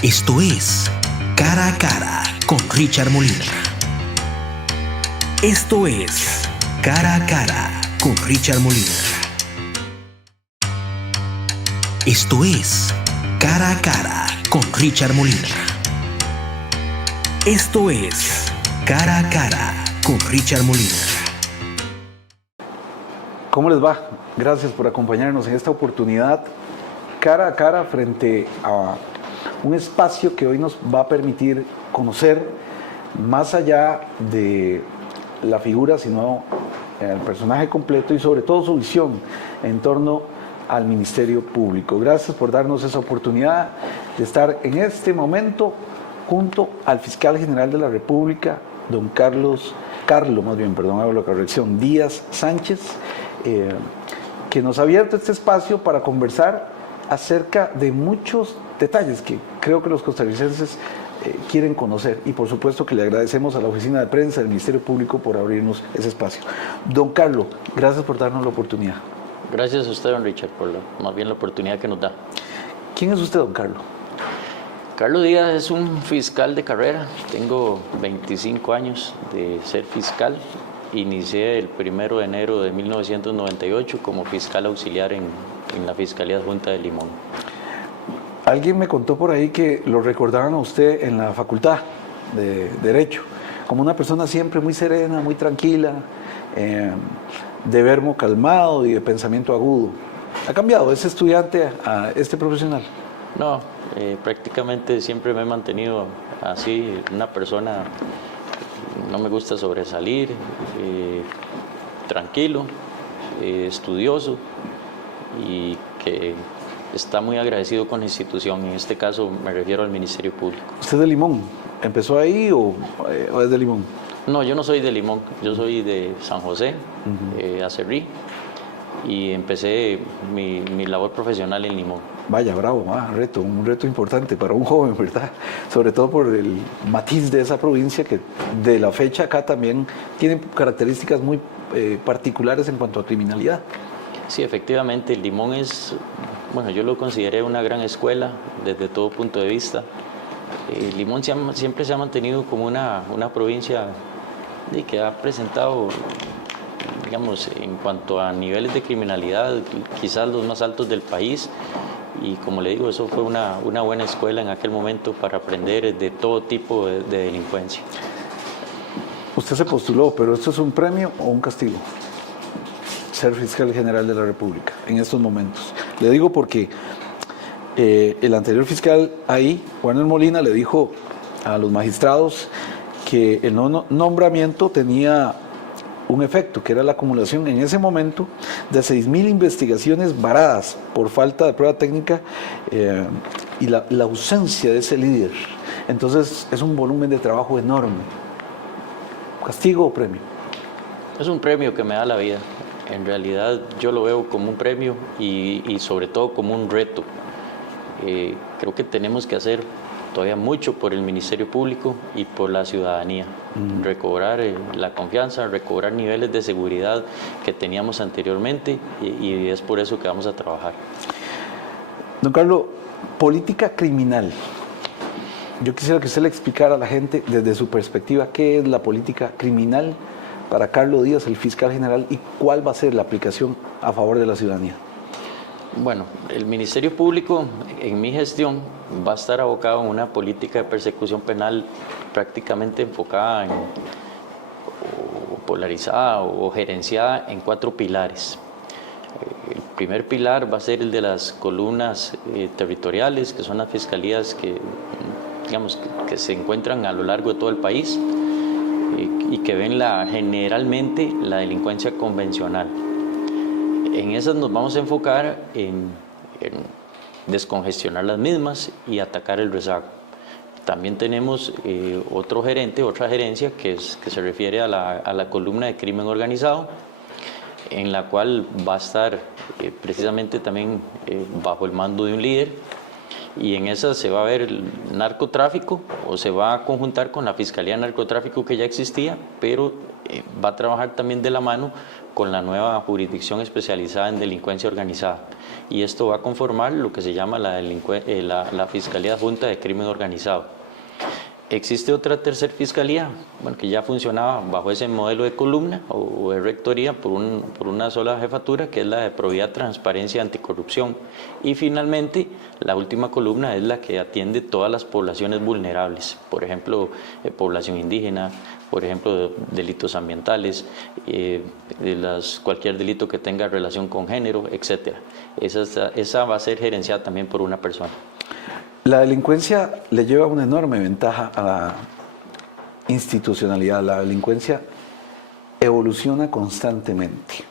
Esto es Cara a Cara con Richard Molina. Esto es Cara a Cara con Richard Molina. Esto es Cara a Cara con Richard Molina. Esto es Cara a Cara con Richard Molina. ¿Cómo les va? Gracias por acompañarnos en esta oportunidad cara a cara frente a un espacio que hoy nos va a permitir conocer más allá de la figura, sino el personaje completo y sobre todo su visión en torno al Ministerio Público. Gracias por darnos esa oportunidad de estar en este momento junto al Fiscal General de la República, don Carlos Díaz Sánchez, que nos ha abierto este espacio para conversar acerca de muchos detalles que creo que los costarricenses quieren conocer, y por supuesto que le agradecemos a la Oficina de Prensa del Ministerio Público por abrirnos ese espacio. Don Carlos, gracias por darnos la oportunidad. Gracias a usted, don Richard, por más bien la oportunidad que nos da. ¿Quién es usted, don Carlos? Carlos Díaz es un fiscal de carrera. Tengo 25 años de ser fiscal. Inicié el 1 de enero de 1998 como fiscal auxiliar en la Fiscalía Adjunta de Limón. Alguien me contó por ahí que lo recordaban a usted en la Facultad de Derecho como una persona siempre muy serena, muy tranquila, de verbo calmado y de pensamiento agudo. ¿Ha cambiado ese estudiante a este profesional? No, prácticamente siempre me he mantenido así, una persona, no me gusta sobresalir, tranquilo, estudioso y que está muy agradecido con la institución. En este caso me refiero al Ministerio Público. ¿Usted es de Limón? ¿Empezó ahí o es de Limón? No, yo no soy de Limón, yo soy de San José, Acerrí, y empecé mi labor profesional en Limón. Vaya, bravo, un reto importante para un joven, ¿verdad? Sobre todo por el matiz de esa provincia que de la fecha acá también tiene características muy particulares en cuanto a criminalidad. Sí, efectivamente, Limón es, bueno, yo lo consideré una gran escuela desde todo punto de vista. Limón siempre se ha mantenido como una provincia que ha presentado, digamos, en cuanto a niveles de criminalidad, quizás los más altos del país. Y como le digo, eso fue una buena escuela en aquel momento para aprender de todo tipo de delincuencia. Usted se postuló, pero ¿esto es un premio o un castigo? Ser fiscal general de la República en estos momentos. Le digo porque el anterior fiscal ahí, Warner Molina, le dijo a los magistrados que el nombramiento tenía un efecto, que era la acumulación en ese momento de 6.000 investigaciones varadas por falta de prueba técnica y la ausencia de ese líder. Entonces es un volumen de trabajo enorme. ¿Castigo o premio? Es un premio que me da la vida. En realidad yo lo veo como un premio y sobre todo como un reto. Creo que tenemos que hacer todavía mucho por el Ministerio Público y por la ciudadanía. Recobrar la confianza, recobrar niveles de seguridad que teníamos anteriormente y es por eso que vamos a trabajar. Don Carlos, política criminal. Yo quisiera que usted le explicara a la gente desde su perspectiva qué es la política criminal para Carlos Díaz, el fiscal general, y cuál va a ser la aplicación a favor de la ciudadanía. Bueno, el Ministerio Público en mi gestión va a estar abocado en una política de persecución penal prácticamente enfocada o polarizada o gerenciada en 4 pilares. El primer pilar va a ser el de las columnas territoriales, que son las fiscalías que, digamos, que se encuentran a lo largo de todo el país y que ven generalmente la delincuencia convencional. En esas nos vamos a enfocar en descongestionar las mismas y atacar el rezago. También tenemos otra gerencia que se refiere a la columna de crimen organizado, en la cual va a estar precisamente también bajo el mando de un líder, y en esa se va a ver el narcotráfico o se va a conjuntar con la Fiscalía de Narcotráfico que ya existía, pero va a trabajar también de la mano con la nueva jurisdicción especializada en delincuencia organizada. Y esto va a conformar lo que se llama la Fiscalía Adjunta de Crimen Organizado. Existe otra tercera fiscalía, bueno, que ya funcionaba bajo ese modelo de columna o de rectoría por una sola jefatura, que es la de Probidad, Transparencia y Anticorrupción. Y finalmente, la última columna es la que atiende todas las poblaciones vulnerables, por ejemplo, población indígena, por ejemplo, delitos ambientales, cualquier delito que tenga relación con género, etc. Esa va a ser gerenciada también por una persona. La delincuencia le lleva una enorme ventaja a la institucionalidad. La delincuencia evoluciona constantemente.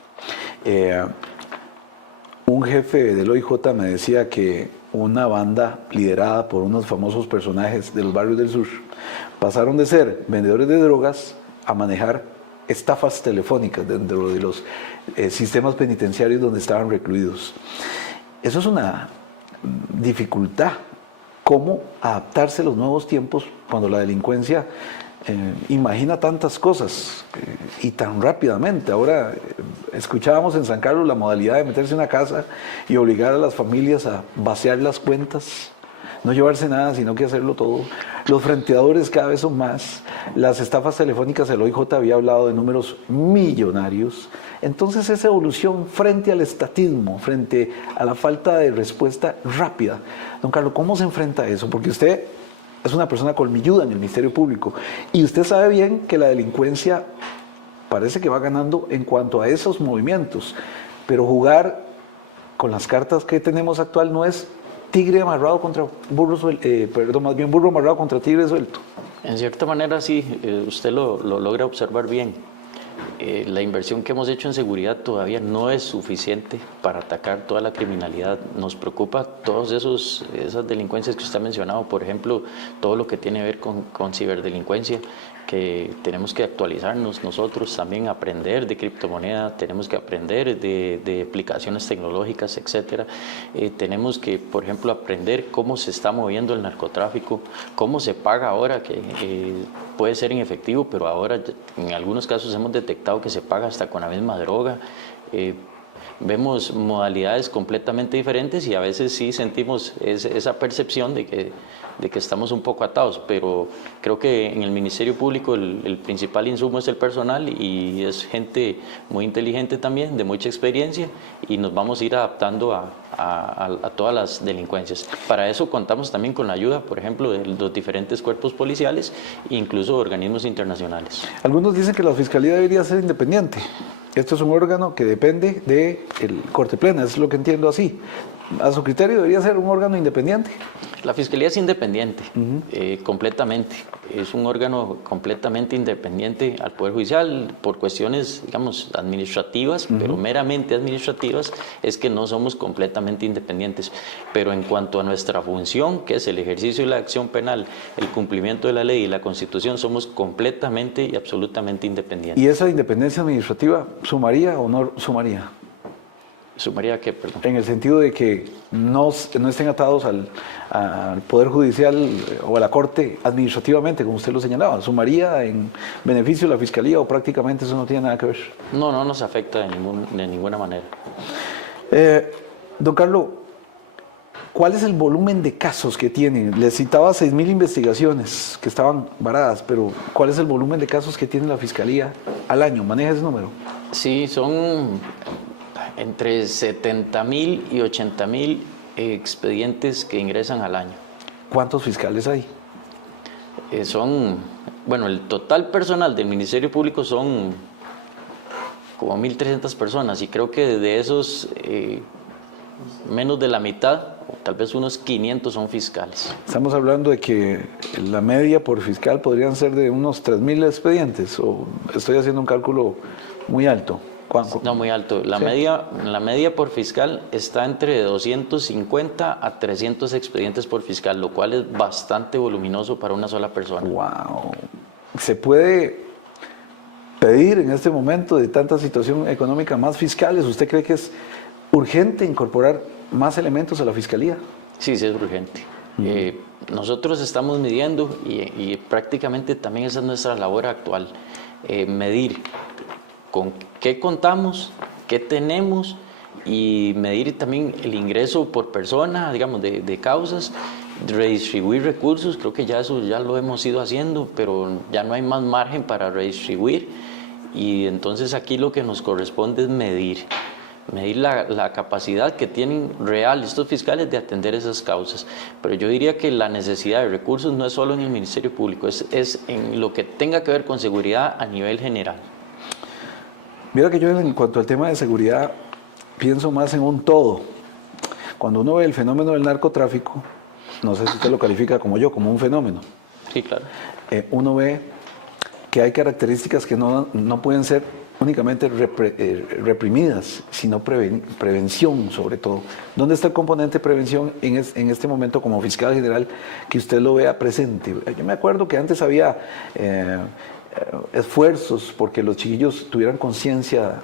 Un jefe del OIJ me decía que una banda liderada por unos famosos personajes de los barrios del sur pasaron de ser vendedores de drogas a manejar estafas telefónicas dentro de los sistemas penitenciarios donde estaban recluidos. Eso es una dificultad. ¿Cómo adaptarse a los nuevos tiempos cuando la delincuencia imagina tantas cosas y tan rápidamente? Ahora escuchábamos en San Carlos la modalidad de meterse en una casa y obligar a las familias a vaciar las cuentas, no llevarse nada, sino que hacerlo todo. Los frenteadores cada vez son más. Las estafas telefónicas, el OIJ había hablado de números millonarios. Entonces esa evolución frente al estatismo, frente a la falta de respuesta rápida. Don Carlos, ¿cómo se enfrenta a eso? Porque usted es una persona colmilluda en el Ministerio Público y usted sabe bien que la delincuencia parece que va ganando en cuanto a esos movimientos, pero jugar con las cartas que tenemos actual no es tigre amarrado contra burro suelto, más bien burro amarrado contra tigre suelto. En cierta manera sí, usted lo logra observar bien. La inversión que hemos hecho en seguridad todavía no es suficiente para atacar toda la criminalidad. Nos preocupa todas esas delincuencias que usted ha mencionado, por ejemplo, todo lo que tiene que ver con ciberdelincuencia, que tenemos que actualizarnos nosotros, también aprender de criptomoneda, tenemos que aprender de aplicaciones tecnológicas, etcétera. Tenemos que, por ejemplo, aprender cómo se está moviendo el narcotráfico, cómo se paga ahora, que puede ser en efectivo, pero ahora en algunos casos hemos detectado que se paga hasta con la misma droga. Vemos modalidades completamente diferentes y a veces sí sentimos esa percepción de que estamos un poco atados, pero creo que en el Ministerio Público el principal insumo es el personal y es gente muy inteligente también, de mucha experiencia, y nos vamos a ir adaptando a todas las delincuencias. Para eso contamos también con la ayuda, por ejemplo, de los diferentes cuerpos policiales e incluso organismos internacionales. Algunos dicen que la Fiscalía debería ser independiente. Esto es un órgano que depende del Corte Plena, es lo que entiendo así. A su criterio, ¿debería ser un órgano independiente? La Fiscalía es independiente, completamente. Es un órgano completamente independiente al Poder Judicial por cuestiones, digamos, administrativas, pero meramente administrativas, es que no somos completamente independientes. Pero en cuanto a nuestra función, que es el ejercicio de la acción penal, el cumplimiento de la ley y la Constitución, somos completamente y absolutamente independientes. ¿Y esa independencia administrativa sumaría o no sumaría? ¿Sumaría qué, perdón? En el sentido de que no estén atados al Poder Judicial o a la Corte administrativamente, como usted lo señalaba. ¿Sumaría en beneficio de la Fiscalía o prácticamente eso no tiene nada que ver? No nos afecta de ninguna manera. Don Carlos, ¿cuál es el volumen de casos que tienen? Les citaba 6.000 investigaciones que estaban varadas, pero ¿cuál es el volumen de casos que tiene la Fiscalía al año? ¿Maneja ese número? Sí, son entre 70.000 y 80.000 expedientes que ingresan al año. ¿Cuántos fiscales hay? Bueno, el total personal del Ministerio Público son como 1.300 personas y creo que de esos menos de la mitad, o tal vez unos 500 son fiscales. Estamos hablando de que la media por fiscal podrían ser de unos 3.000 expedientes, o estoy haciendo un cálculo muy alto. ¿Cuánto? No, muy alto. La media por fiscal está entre 250 a 300 expedientes por fiscal, lo cual es bastante voluminoso para una sola persona. ¡Wow! ¿Se puede pedir en este momento de tanta situación económica más fiscales? ¿Usted cree que es urgente incorporar más elementos a la Fiscalía? Sí, sí es urgente. Nosotros estamos midiendo y prácticamente también esa es nuestra labor actual, medir con qué contamos, qué tenemos y medir también el ingreso por persona, digamos, de causas, redistribuir recursos. Creo que ya eso ya lo hemos ido haciendo, pero ya no hay más margen para redistribuir, y entonces aquí lo que nos corresponde es medir la capacidad que tienen real estos fiscales de atender esas causas. Pero yo diría que la necesidad de recursos no es solo en el Ministerio Público, es en lo que tenga que ver con seguridad a nivel general. Mira que yo en cuanto al tema de seguridad pienso más en un todo. Cuando uno ve el fenómeno del narcotráfico, no sé si usted lo califica como yo, como un fenómeno. Sí, claro. Uno ve que hay características que no pueden ser únicamente reprimidas, sino prevención sobre todo. ¿Dónde está el componente prevención en este momento como fiscal general que usted lo vea presente? Yo me acuerdo que antes había esfuerzos porque los chiquillos tuvieran conciencia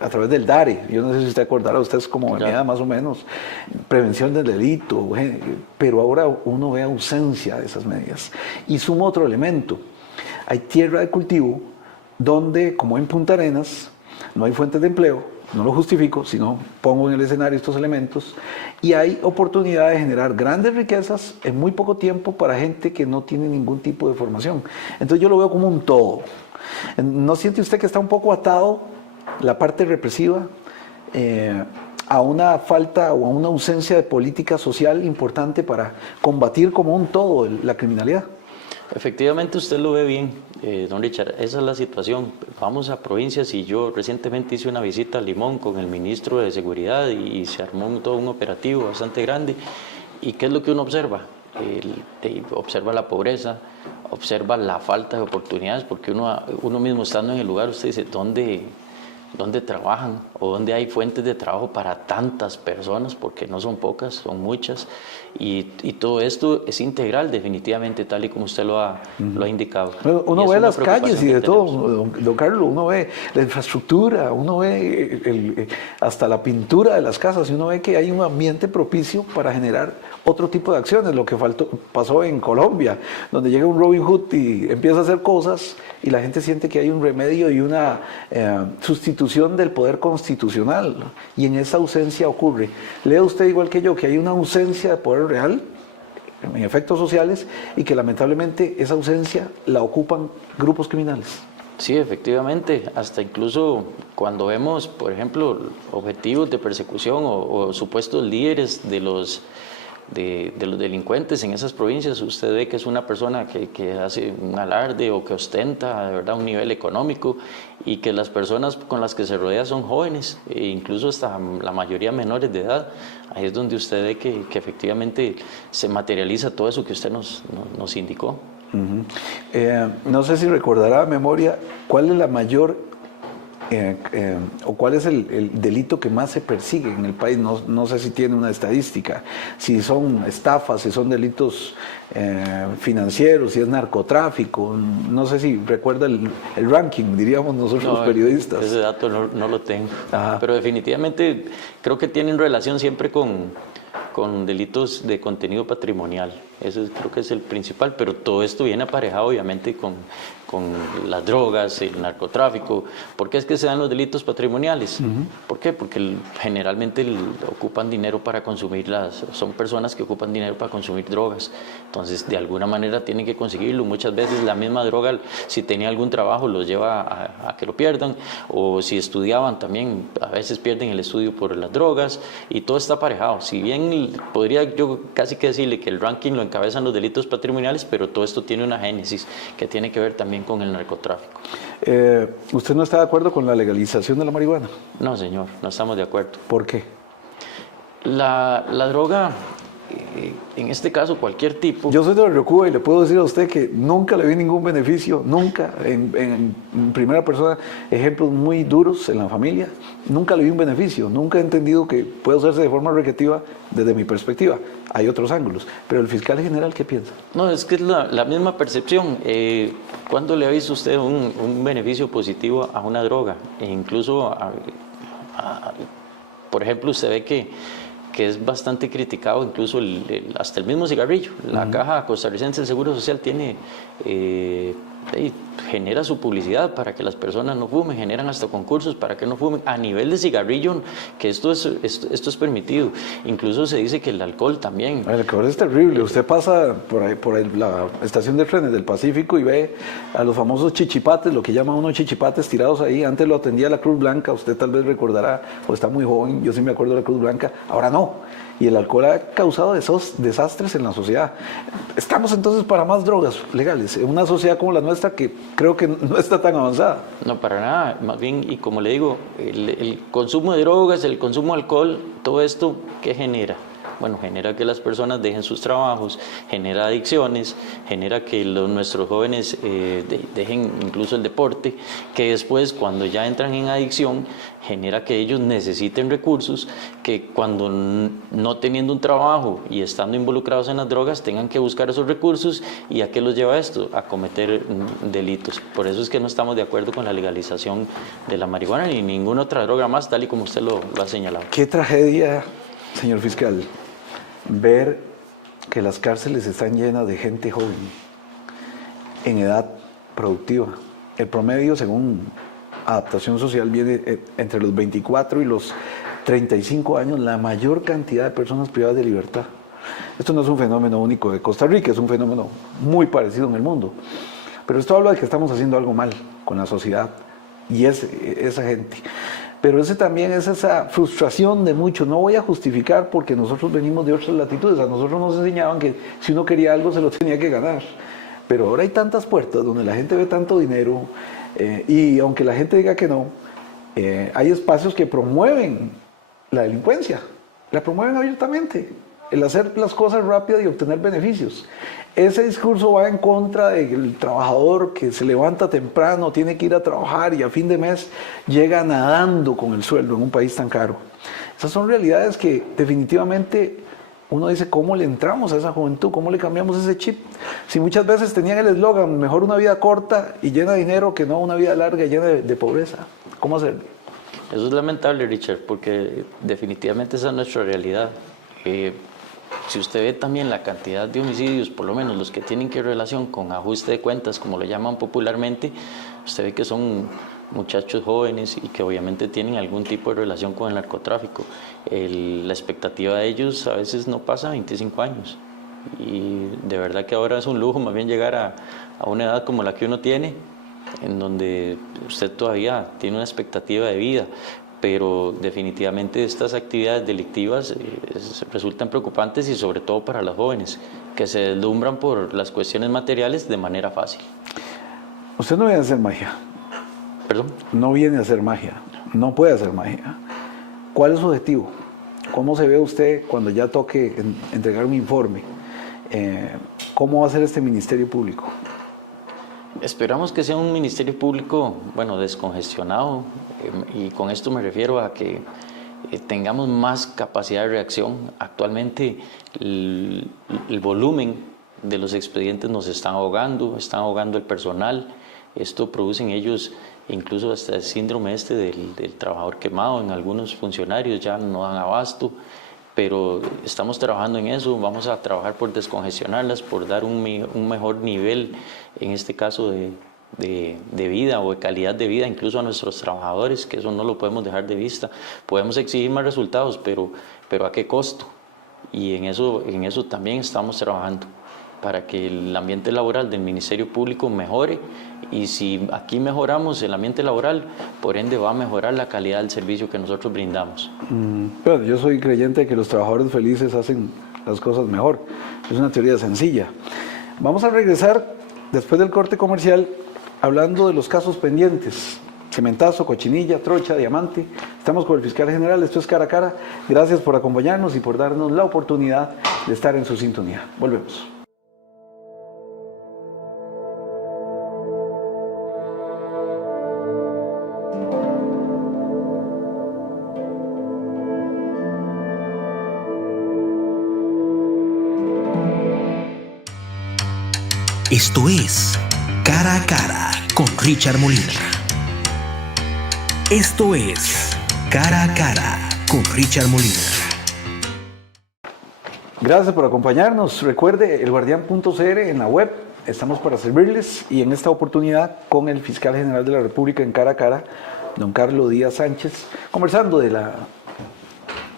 a través del DARE. Yo no sé si usted acordará, usted es como de mi edad más o menos, prevención del delito, pero ahora uno ve ausencia de esas medidas. Y suma otro elemento, hay tierra de cultivo donde, como en Punta Arenas, no hay fuentes de empleo, no lo justifico, sino pongo en el escenario estos elementos, y hay oportunidad de generar grandes riquezas en muy poco tiempo para gente que no tiene ningún tipo de formación. Entonces yo lo veo como un todo. ¿No siente usted que está un poco atado la parte represiva a una falta o a una ausencia de política social importante para combatir como un todo la criminalidad? Efectivamente, usted lo ve bien, don Richard, esa es la situación. Vamos a provincias y yo recientemente hice una visita a Limón con el ministro de Seguridad y se armó todo un operativo bastante grande. ¿Y qué es lo que uno observa? Observa la pobreza, observa la falta de oportunidades, porque uno mismo estando en el lugar, usted dice, ¿dónde trabajan o dónde hay fuentes de trabajo para tantas personas? Porque no son pocas, son muchas, y todo esto es integral definitivamente, tal y como usted lo ha indicado. Bueno, uno ve las calles y de todo, don Carlos, uno ve la infraestructura, uno ve hasta la pintura de las casas, y uno ve que hay un ambiente propicio para generar otro tipo de acciones. Lo que pasó en Colombia, donde llega un Robin Hood y empieza a hacer cosas y la gente siente que hay un remedio y una sustitución del poder constitucional, y en esa ausencia ocurre. Lea usted igual que yo que hay una ausencia de poder real en efectos sociales y que lamentablemente esa ausencia la ocupan grupos criminales. Sí, efectivamente, hasta incluso cuando vemos, por ejemplo, objetivos de persecución o supuestos líderes de los delincuentes en esas provincias, usted ve que es una persona que hace un alarde o que ostenta de verdad un nivel económico, y que las personas con las que se rodea son jóvenes, e incluso hasta la mayoría menores de edad. Ahí es donde usted ve que efectivamente se materializa todo eso que usted nos indicó. No sé si recordará a memoria cuál es la mayor o cuál es el delito que más se persigue en el país. No sé si tiene una estadística, si son estafas, si son delitos financieros, si es narcotráfico. No sé si recuerda el ranking, diríamos nosotros los periodistas. Ese dato no lo tengo. Ajá. Pero definitivamente creo que tienen relación siempre con delitos de contenido patrimonial. Eso creo que es el principal, pero todo esto viene aparejado obviamente con las drogas, el narcotráfico. ¿Por qué es que se dan los delitos patrimoniales? ¿Por qué? Porque generalmente ocupan dinero para consumirlas, son personas que ocupan dinero para consumir drogas. Entonces, de alguna manera tienen que conseguirlo. Muchas veces la misma droga, si tenía algún trabajo, los lleva a que lo pierdan, o si estudiaban también, a veces pierden el estudio por las drogas, y todo está aparejado. Si bien podría yo casi que decirle que el ranking lo encabezan los delitos patrimoniales, pero todo esto tiene una génesis que tiene que ver también con el narcotráfico. ¿Usted no está de acuerdo con la legalización de la marihuana? No, señor, no estamos de acuerdo. ¿Por qué? La droga, en este caso cualquier tipo... Yo soy de Barrio y le puedo decir a usted que nunca le vi ningún beneficio, nunca, en primera persona, ejemplos muy duros en la familia, nunca le vi un beneficio, nunca he entendido que puede usarse de forma recreativa desde mi perspectiva. Hay otros ángulos, pero el fiscal general, ¿qué piensa? No, es que es la misma percepción. ¿Cuándo le ha visto usted un beneficio positivo a una droga? E incluso, por ejemplo, usted ve que es bastante criticado incluso hasta el mismo cigarrillo. La Caja Costarricense del Seguro Social tiene genera su publicidad para que las personas no fumen, generan hasta concursos para que no fumen. A nivel de cigarrillo, que esto es permitido. Incluso se dice que el alcohol también. El alcohol es terrible. Usted pasa por la estación de trenes del Pacífico y ve a los famosos chichipates, lo que llaman unos chichipates tirados ahí. Antes lo atendía la Cruz Blanca, usted tal vez recordará, o está muy joven, yo sí me acuerdo de la Cruz Blanca, ahora no. Y el alcohol ha causado esos desastres en la sociedad. Estamos entonces para más drogas legales, en una sociedad como la nuestra que creo que no está tan avanzada. No, para nada. Más bien, y como le digo, el consumo de drogas, el consumo de alcohol, todo esto, ¿qué genera? Bueno, genera que las personas dejen sus trabajos, genera adicciones, genera que nuestros jóvenes dejen incluso el deporte, que después cuando ya entran en adicción, genera que ellos necesiten recursos, que cuando no teniendo un trabajo y estando involucrados en las drogas, tengan que buscar esos recursos. ¿Y a qué los lleva esto? A cometer delitos. Por eso es que no estamos de acuerdo con la legalización de la marihuana ni ninguna otra droga más, tal y como usted lo ha señalado. Qué tragedia, señor fiscal, ver que las cárceles están llenas de gente joven, en edad productiva. El promedio, según Adaptación Social, viene entre los 24 y los 35 años, la mayor cantidad de personas privadas de libertad. Esto no es un fenómeno único de Costa Rica, es un fenómeno muy parecido en el mundo. Pero esto habla de que estamos haciendo algo mal con la sociedad y esa gente. Pero ese también es esa frustración de muchos. No voy a justificar porque nosotros venimos de otras latitudes. A nosotros nos enseñaban que si uno quería algo se lo tenía que ganar. Pero ahora hay tantas puertas donde la gente ve tanto dinero y aunque la gente diga que no, hay espacios que promueven la delincuencia. La promueven abiertamente. El hacer las cosas rápidas y obtener beneficios. Ese discurso va en contra del trabajador que se levanta temprano, tiene que ir a trabajar y a fin de mes llega nadando con el sueldo en un país tan caro. Esas son realidades que definitivamente uno dice, ¿cómo le entramos a esa juventud? ¿Cómo le cambiamos ese chip? Si muchas veces tenían el eslogan, mejor una vida corta y llena de dinero que no una vida larga y llena de pobreza. ¿Cómo hacerlo? Eso es lamentable, Richard, porque definitivamente esa es nuestra realidad. Si usted ve también la cantidad de homicidios, por lo menos los que tienen que relación con ajuste de cuentas, como lo llaman popularmente, usted ve que son muchachos jóvenes y que obviamente tienen algún tipo de relación con el narcotráfico. La expectativa de ellos a veces no pasa 25 años. Y de verdad que ahora es un lujo más bien llegar a una edad como la que uno tiene, en donde usted todavía tiene una expectativa de vida. Pero definitivamente estas actividades delictivas resultan preocupantes y sobre todo para los jóvenes, que se deslumbran por las cuestiones materiales de manera fácil. Usted no viene a hacer magia. ¿Perdón? No viene a hacer magia, no puede hacer magia. ¿Cuál es su objetivo? ¿Cómo se ve usted cuando ya toque entregar un informe? ¿Cómo va a ser este Ministerio Público? Esperamos que sea un Ministerio Público, bueno, descongestionado, y con esto me refiero a que tengamos más capacidad de reacción. Actualmente el volumen de los expedientes nos están ahogando el personal. Esto produce en ellos incluso hasta el síndrome del trabajador quemado. En algunos funcionarios ya no dan abasto, pero estamos trabajando en eso. Vamos a trabajar por descongestionarlas, por dar un mejor nivel, en este caso de vida o de calidad de vida, incluso a nuestros trabajadores, que eso no lo podemos dejar de vista. Podemos exigir más resultados, pero ¿a qué costo? Y en eso también estamos trabajando, para que el ambiente laboral del Ministerio Público mejore, y si aquí mejoramos el ambiente laboral, por ende va a mejorar la calidad del servicio que nosotros brindamos. Pero yo soy creyente de que los trabajadores felices hacen las cosas mejor. Es una teoría sencilla. Vamos a regresar después del corte comercial hablando de los casos pendientes. Cementazo, Cochinilla, Trocha, Diamante. Estamos con el fiscal general, esto es Cara a Cara. Gracias por acompañarnos y por darnos la oportunidad de estar en su sintonía. Volvemos. Esto es Cara a Cara con Richard Molina. Esto es Cara a Cara con Richard Molina. Gracias por acompañarnos. Recuerde elguardian.cr en la web, estamos para servirles y en esta oportunidad con el fiscal general de la República en cara a cara, don Carlos Díaz Sánchez, conversando de la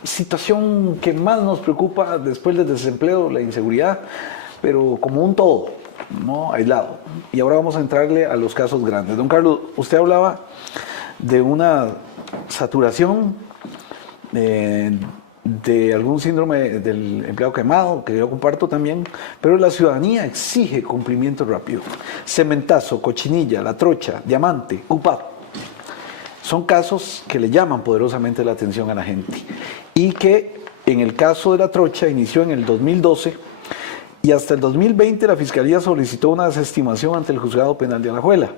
situación que más nos preocupa después del desempleo, la inseguridad, pero como un todo, no aislado. Y ahora vamos a entrarle a los casos grandes. Don Carlos, usted hablaba de una saturación de algún síndrome del empleado quemado, que yo comparto también, pero la ciudadanía exige cumplimiento rápido. Cementazo, Cochinilla, La Trocha, Diamante, UPAP, son casos que le llaman poderosamente la atención a la gente y que en el caso de La Trocha inició en el 2012 y hasta el 2020 la Fiscalía solicitó una desestimación ante el Juzgado Penal de Alajuela.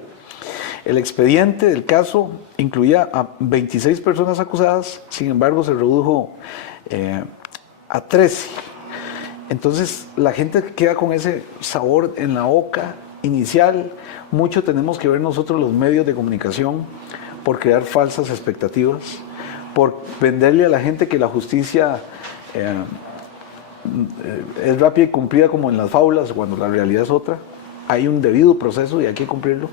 El expediente del caso incluía a 26 personas acusadas, sin embargo se redujo a 13. Entonces la gente queda con ese sabor en la boca inicial. Mucho tenemos que ver nosotros los medios de comunicación por crear falsas expectativas, por venderle a la gente que la justicia es rápida y cumplida como en las fábulas, cuando la realidad es otra. Hay un debido proceso y hay que cumplirlo.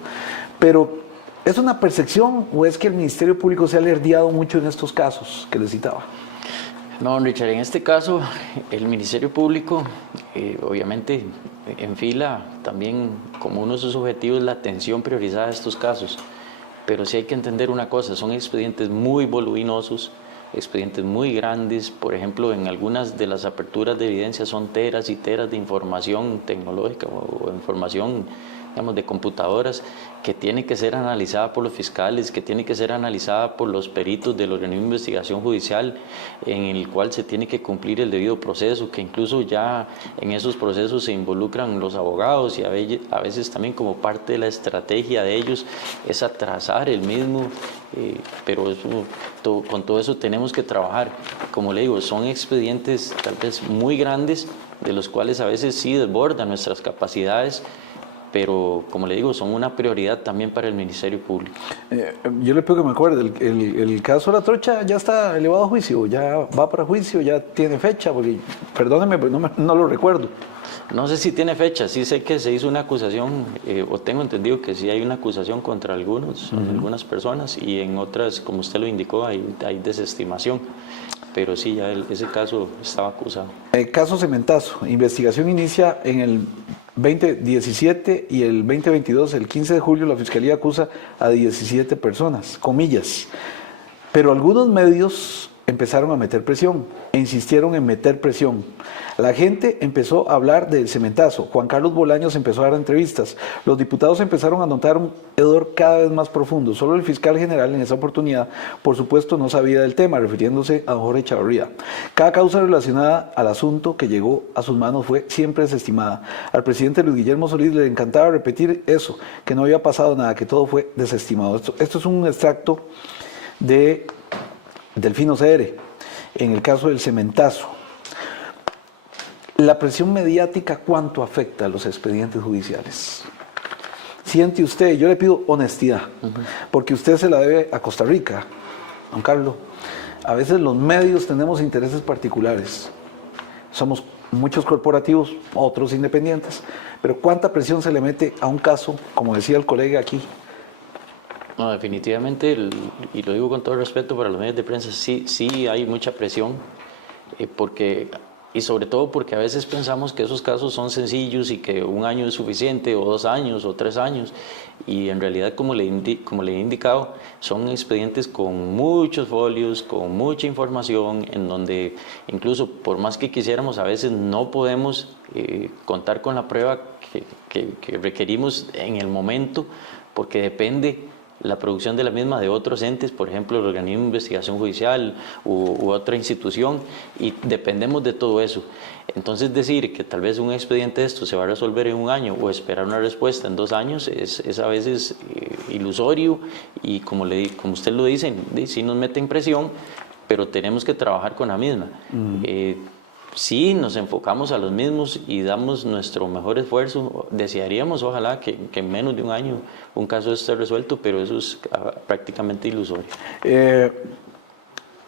Pero, ¿es una percepción o es que el Ministerio Público se ha alerdeado mucho en estos casos que les citaba? No, Richard, en este caso el Ministerio Público obviamente enfila también como uno de sus objetivos la atención priorizada a estos casos, pero sí hay que entender una cosa, son expedientes muy voluminosos, expedientes muy grandes. Por ejemplo, en algunas de las aperturas de evidencia son teras y teras de información tecnológica o información, digamos, de computadoras que tiene que ser analizada por los fiscales, que tiene que ser analizada por los peritos del organismo de investigación judicial, en el cual se tiene que cumplir el debido proceso, que incluso ya en esos procesos se involucran los abogados y a veces también como parte de la estrategia de ellos es atrasar el mismo, pero eso, con todo eso tenemos que trabajar. Como le digo, son expedientes tal vez muy grandes, de los cuales a veces sí desbordan nuestras capacidades, pero como le digo, son una prioridad también para el Ministerio Público. Yo le pido que me acuerde, el caso de La Trocha ya está elevado a juicio, ya va para juicio, ya tiene fecha, porque, perdóneme, pero no lo recuerdo. No sé si tiene fecha, sí sé que se hizo una acusación, o tengo entendido que sí hay una acusación contra algunas personas, y en otras, como usted lo indicó, hay desestimación. Pero sí, ya ese caso estaba acusado. El caso Cementazo, investigación inicia en el 2017 y el 2022, el 15 de julio, la Fiscalía acusa a 17 personas, comillas. Pero algunos medios empezaron a meter presión e insistieron en meter presión. La gente empezó a hablar del cementazo. Juan Carlos Bolaños empezó a dar entrevistas. Los diputados empezaron a notar un hedor cada vez más profundo. Solo el fiscal general en esa oportunidad, por supuesto, no sabía del tema, refiriéndose a Jorge Chavarría. Cada causa relacionada al asunto que llegó a sus manos fue siempre desestimada. Al presidente Luis Guillermo Solís le encantaba repetir eso, que no había pasado nada, que todo fue desestimado. Esto es un extracto de Delfino CR, en el caso del cementazo. La presión mediática, ¿cuánto afecta a los expedientes judiciales? Siente usted, yo le pido honestidad, porque usted se la debe a Costa Rica, don Carlos. A veces los medios tenemos intereses particulares. Somos muchos corporativos, otros independientes, pero ¿cuánta presión se le mete a un caso, como decía el colega aquí? No, definitivamente, y lo digo con todo respeto para los medios de prensa, sí hay mucha presión, y sobre todo porque a veces pensamos que esos casos son sencillos y que un año es suficiente, o 2 años, o 3 años, y en realidad, como le he indicado, son expedientes con muchos folios, con mucha información, en donde incluso por más que quisiéramos, a veces no podemos contar con la prueba que requerimos en el momento, porque depende la producción de la misma de otros entes, por ejemplo el organismo de investigación judicial u otra institución, y dependemos de todo eso. Entonces decir que tal vez un expediente de esto se va a resolver en 1 año o esperar una respuesta en 2 años es a veces ilusorio, y como usted lo dice, sí nos meten presión, pero tenemos que trabajar con la misma. Sí, nos enfocamos a los mismos y damos nuestro mejor esfuerzo. Desearíamos, ojalá, que en menos de 1 año un caso esté resuelto, pero eso es prácticamente ilusorio.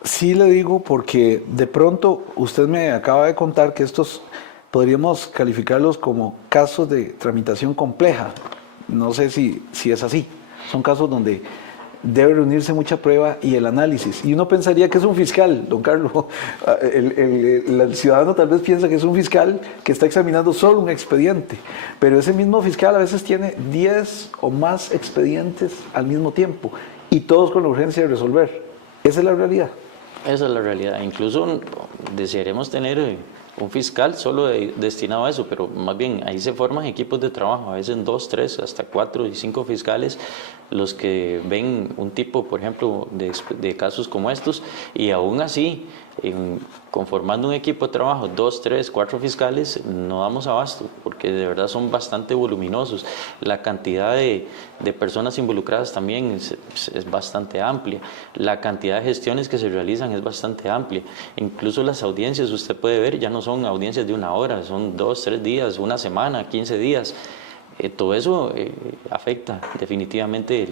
Sí le digo porque de pronto usted me acaba de contar que estos podríamos calificarlos como casos de tramitación compleja. No sé si es así. Son casos donde debe reunirse mucha prueba y el análisis. Y uno pensaría que es un fiscal, don Carlos. El ciudadano tal vez piensa que es un fiscal que está examinando solo un expediente, pero ese mismo fiscal a veces tiene 10 o más expedientes al mismo tiempo y todos con la urgencia de resolver. Esa es la realidad. Esa es la realidad. Incluso desearíamos tener un fiscal solo destinado a eso, pero más bien ahí se forman equipos de trabajo, a veces 2, 3, hasta 4 y 5 fiscales los que ven un tipo, por ejemplo, de casos como estos, y aún así, conformando un equipo de trabajo, 2, 3, 4 fiscales, no damos abasto, porque de verdad son bastante voluminosos. La cantidad de personas involucradas también es bastante amplia. La cantidad de gestiones que se realizan es bastante amplia. Incluso las audiencias, usted puede ver, ya no son audiencias de 1 hora, son 2, 3 días, 1 semana, 15 días. Todo eso afecta definitivamente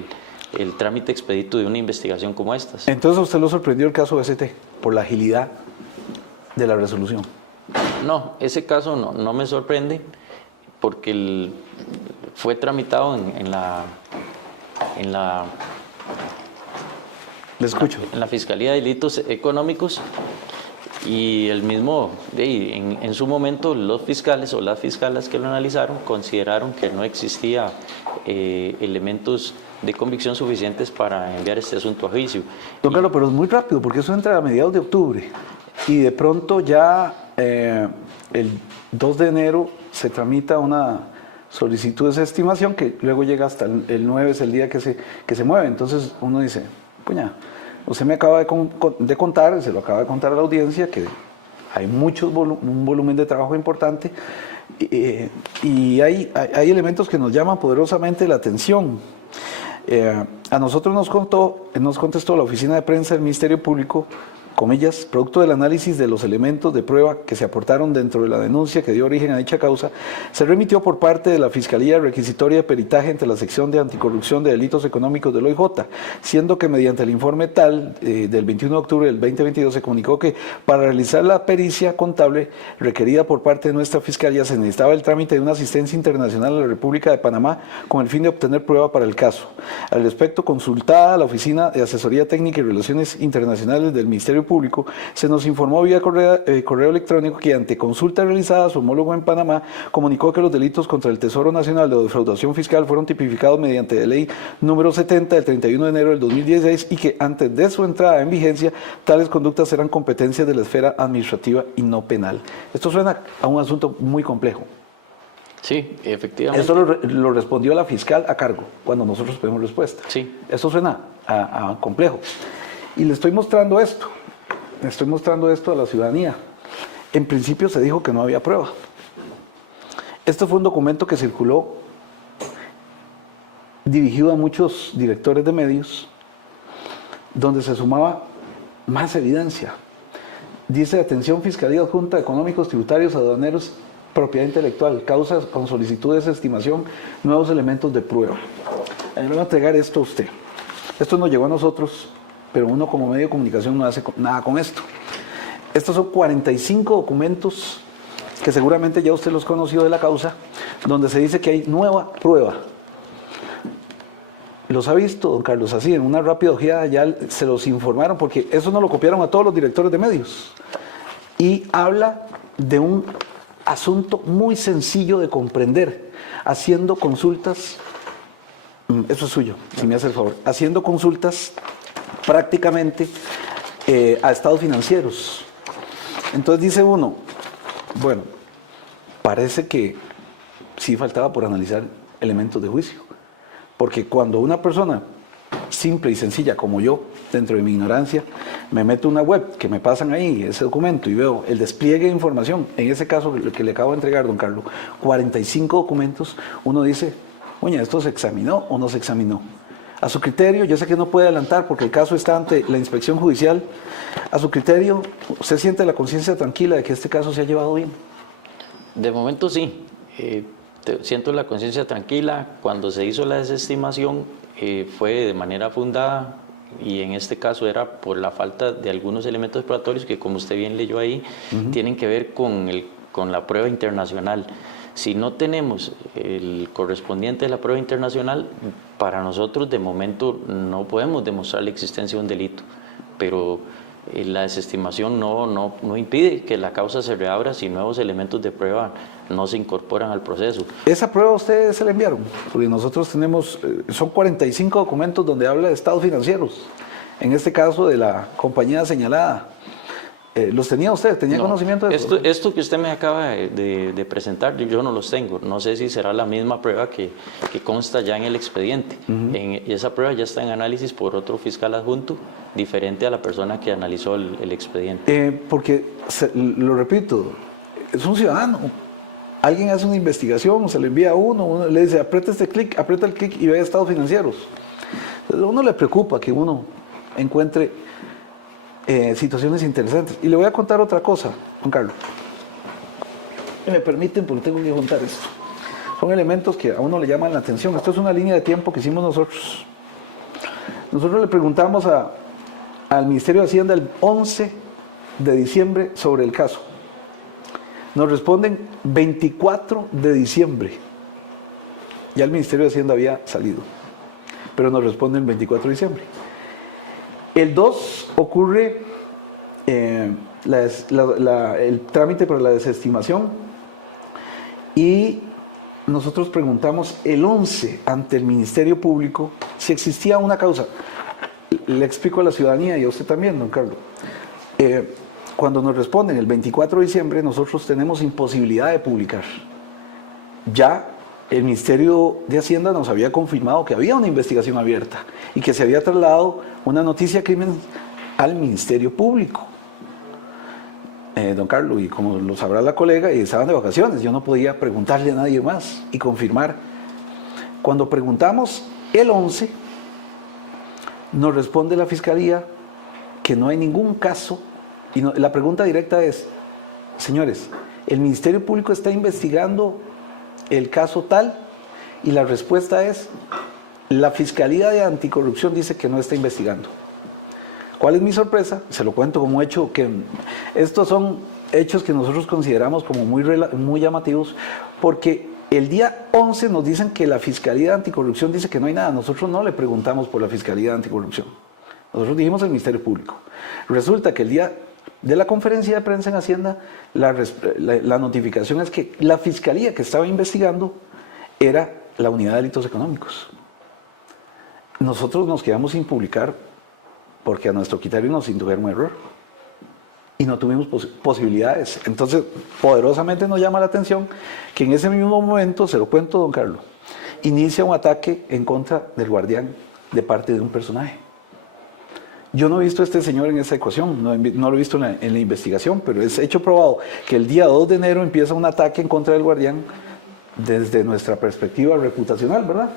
el trámite expedito de una investigación como estas. Entonces, ¿a usted lo sorprendió el caso ST por la agilidad de la resolución? No, ese caso no me sorprende porque fue tramitado en la Le escucho. En la Fiscalía de Delitos Económicos, y el mismo, en su momento los fiscales o las fiscalas que lo analizaron consideraron que no existía elementos de convicción suficientes para enviar este asunto a juicio. Don Carlos, pero es muy rápido porque eso entra a mediados de octubre y de pronto ya el 2 de enero se tramita una solicitud de esa estimación que luego llega hasta el 9, es el día que se mueve. Entonces uno dice, puña, usted me acaba de contar, se lo acaba de contar a la audiencia, que hay un volumen de trabajo importante y hay elementos que nos llaman poderosamente la atención. A nosotros nos contestó la oficina de prensa del Ministerio Público, comillas, producto del análisis de los elementos de prueba que se aportaron dentro de la denuncia que dio origen a dicha causa, se remitió por parte de la Fiscalía requisitoria de peritaje ante la sección de anticorrupción de delitos económicos del OIJ, siendo que mediante el informe tal del 21 de octubre del 2022 se comunicó que para realizar la pericia contable requerida por parte de nuestra Fiscalía se necesitaba el trámite de una asistencia internacional a la República de Panamá con el fin de obtener prueba para el caso. Al respecto, consultada la Oficina de Asesoría Técnica y Relaciones Internacionales del Ministerio Público, se nos informó vía correo electrónico que ante consulta realizada su homólogo en Panamá comunicó que los delitos contra el Tesoro Nacional de defraudación fiscal fueron tipificados mediante la ley número 70 del 31 de enero del 2016 y que antes de su entrada en vigencia tales conductas eran competencias de la esfera administrativa y no penal. Esto suena a un asunto muy complejo. Sí, efectivamente. Eso lo respondió la fiscal a cargo cuando nosotros pedimos respuesta. Sí. Eso suena a complejo. Y le estoy mostrando esto. Le estoy mostrando esto a la ciudadanía. En principio se dijo que no había prueba. Este fue un documento que circuló dirigido a muchos directores de medios, donde se sumaba más evidencia. Dice, atención, Fiscalía Adjunta, Económicos, Tributarios, Aduaneros, Propiedad Intelectual, causas con solicitudes de estimación, nuevos elementos de prueba. Le voy a entregar esto a usted. Esto nos llegó a nosotros, pero uno como medio de comunicación no hace nada con esto. Estos son 45 documentos que seguramente ya usted los conoció de la causa, donde se dice que hay nueva prueba. ¿Los ha visto, don Carlos? Así, en una rápida ojeada ya se los informaron, porque eso no lo copiaron a todos los directores de medios. Y habla de un asunto muy sencillo de comprender, haciendo consultas, eso es suyo, si me hace el favor, haciendo consultas prácticamente a estados financieros. Entonces dice uno, bueno, parece que sí faltaba por analizar elementos de juicio, porque cuando una persona simple y sencilla como yo, dentro de mi ignorancia, me meto a una web que me pasan ahí ese documento y veo el despliegue de información, en ese caso que le acabo de entregar, don Carlos, 45 documentos, uno dice, oye, ¿esto se examinó o no se examinó? A su criterio, yo sé que no puede adelantar porque el caso está ante la inspección judicial, a su criterio, ¿usted siente la conciencia tranquila de que este caso se ha llevado bien? De momento sí, siento la conciencia tranquila. Cuando se hizo la desestimación fue de manera fundada y en este caso era por la falta de algunos elementos probatorios que, como usted bien leyó ahí, tienen que ver con con la prueba internacional. Si no tenemos el correspondiente de la prueba internacional, para nosotros de momento no podemos demostrar la existencia de un delito, pero la desestimación no impide que la causa se reabra si nuevos elementos de prueba no se incorporan al proceso. ¿Esa prueba ustedes se la enviaron? Porque nosotros tenemos, son 45 documentos donde habla de estados financieros, en este caso de la compañía señalada. ¿Los tenía usted? ¿Tenía conocimiento de eso? Esto que usted me acaba de presentar, yo no los tengo. No sé si será la misma prueba que consta ya en el expediente. Esa prueba ya está en análisis por otro fiscal adjunto, diferente a la persona que analizó el expediente. Porque, lo repito, es un ciudadano. Alguien hace una investigación, se le envía a uno le dice, aprieta el clic y ve estados financieros. Entonces, a uno le preocupa que uno encuentre situaciones interesantes. Y le voy a contar otra cosa, Juan Carlos. Me permiten, porque tengo que contar esto. Son elementos que a uno le llaman la atención. Esto es una línea de tiempo que hicimos nosotros. Nosotros le preguntamos al Ministerio de Hacienda el 11 de diciembre sobre el caso. Nos responden 24 de diciembre. Ya el Ministerio de Hacienda había salido, pero nos responden el 24 de diciembre. El 2 ocurre el trámite para la desestimación y nosotros preguntamos el 11 ante el Ministerio Público si existía una causa. Le explico a la ciudadanía y a usted también, don Carlos. Cuando nos responden el 24 de diciembre, nosotros tenemos imposibilidad de publicar. Ya el Ministerio de Hacienda nos había confirmado que había una investigación abierta y que se había trasladado una noticia de crimen al Ministerio Público. Don Carlos, y como lo sabrá la colega, estaban de vacaciones, yo no podía preguntarle a nadie más y confirmar. Cuando preguntamos el 11, nos responde la Fiscalía que no hay ningún caso, y la pregunta directa es, señores, ¿el Ministerio Público está investigando el caso tal? Y la respuesta es, la Fiscalía de Anticorrupción dice que no está investigando. ¿Cuál es mi sorpresa? Se lo cuento como hecho, que estos son hechos que nosotros consideramos como muy llamativos, porque el día 11 nos dicen que la Fiscalía de Anticorrupción dice que no hay nada. Nosotros no le preguntamos por la Fiscalía de Anticorrupción. Nosotros dijimos el Ministerio Público. Resulta que el día de la conferencia de prensa en Hacienda, la notificación es que la Fiscalía que estaba investigando era la Unidad de Delitos Económicos. Nosotros nos quedamos sin publicar porque a nuestro criterio nos indujeron un error y no tuvimos posibilidades. Entonces, poderosamente nos llama la atención que en ese mismo momento, se lo cuento, don Carlos, inicia un ataque en contra del guardián de parte de un personaje. Yo no he visto a este señor en esa ecuación, no lo he visto en la investigación, pero es hecho probado que el día 2 de enero empieza un ataque en contra del guardián desde nuestra perspectiva reputacional, ¿verdad?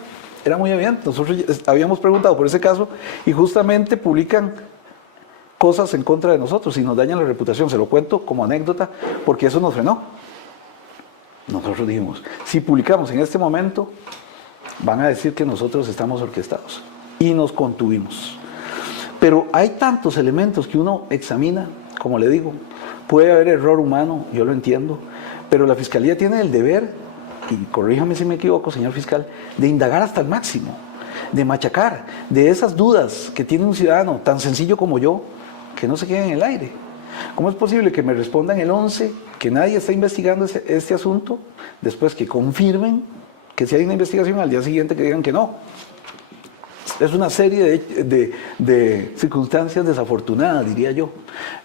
Era muy evidente, nosotros habíamos preguntado por ese caso y justamente publican cosas en contra de nosotros y nos dañan la reputación. Se lo cuento como anécdota porque eso nos frenó. Nosotros dijimos, si publicamos en este momento, van a decir que nosotros estamos orquestados y nos contuvimos. Pero hay tantos elementos que uno examina, como le digo, puede haber error humano, yo lo entiendo, pero la Fiscalía tiene el deber, y corríjame si me equivoco, señor fiscal, de indagar hasta el máximo, de machacar, de esas dudas que tiene un ciudadano tan sencillo como yo, que no se queden en el aire. ¿Cómo es posible que me respondan el 11, que nadie está investigando este asunto, después que confirmen que si hay una investigación, al día siguiente que digan que no? Es una serie de circunstancias desafortunadas, diría yo,